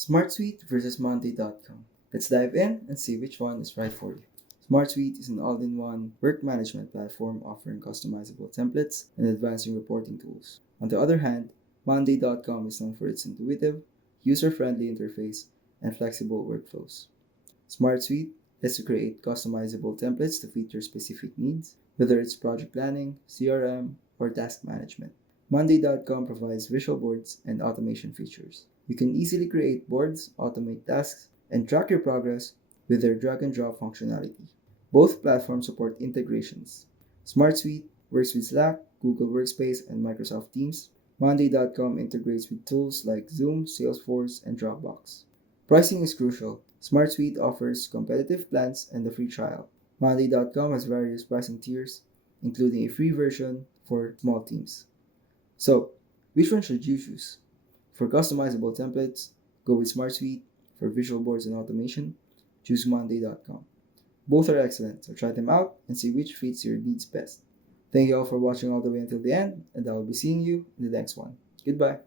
SmartSuite versus Monday.com. Let's dive in and see which one is right for you. SmartSuite is an all-in-one work management platform offering customizable templates and advancing reporting tools. On the other hand, Monday.com is known for its intuitive, user-friendly interface and flexible workflows. SmartSuite lets you create customizable templates to fit your specific needs, whether it's project planning, CRM, or task management. Monday.com provides visual boards and automation features. You can easily create boards, automate tasks, and track your progress with their drag and drop functionality. Both platforms support integrations. SmartSuite works with Slack, Google Workspace, and Microsoft Teams. Monday.com integrates with tools like Zoom, Salesforce, and Dropbox. Pricing is crucial. SmartSuite offers competitive plans and a free trial. Monday.com has various pricing tiers, including a free version for small teams. So, which one should you choose? For customizable templates, go with SmartSuite. For visual boards and automation, choose Monday.com. Both are excellent, so try them out and see which fits your needs best. Thank you all for watching all the way until the end, and I will be seeing you in the next one. Goodbye.